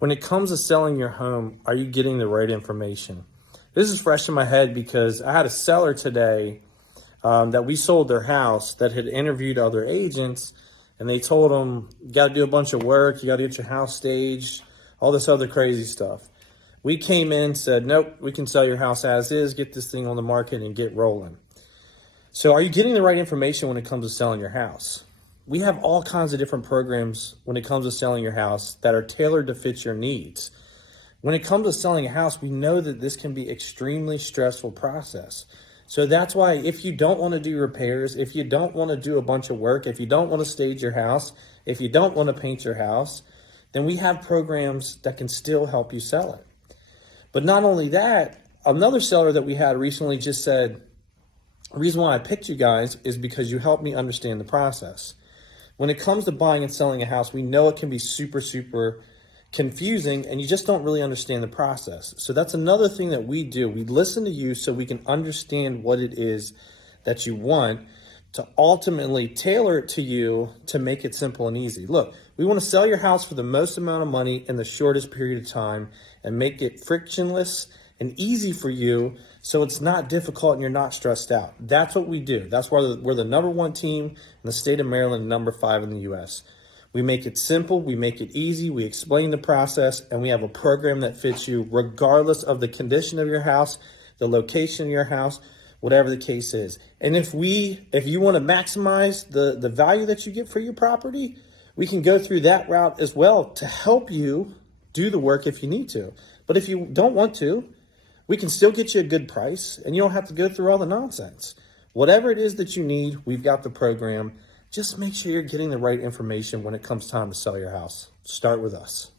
When it comes to selling your home, are you getting the right information? This is fresh in my head because I had a seller today that we sold their house that had interviewed other agents, and they told them, you got to do a bunch of work, you got to get your house staged, all this other crazy stuff. We came in, said, nope, we can sell your house as is, get this thing on the market and get rolling. So are you getting the right information when it comes to selling your house? We have all kinds of different programs when it comes to selling your house that are tailored to fit your needs. When it comes to selling a house, we know that this can be extremely stressful process. So that's why if you don't want to do repairs, if you don't want to do a bunch of work, if you don't want to stage your house, if you don't want to paint your house, then we have programs that can still help you sell it. But not only that, another seller that we had recently just said, the reason why I picked you guys is because you helped me understand the process. When it comes to buying and selling a house, we know it can be super confusing and you just don't really understand the process. So that's another thing that we do. We listen to you so we can understand what it is that you want to ultimately tailor it to you to make it simple and easy. Look, we want to sell your house for the most amount of money in the shortest period of time and make it frictionless and easy for you so it's not difficult and you're not stressed out. That's what we do. That's why we're the #1 team in the state of Maryland, #5 in the US. We make it simple, we make it easy, we explain the process, and we have a program that fits you regardless of the condition of your house, the location of your house, whatever the case is. And if you want to maximize the value that you get for your property, we can go through that route as well to help you do the work if you need to. But if you don't want to, we can still get you a good price and you don't have to go through all the nonsense. Whatever it is that you need, we've got the program. Just make sure you're getting the right information when it comes time to sell your house. Start with us.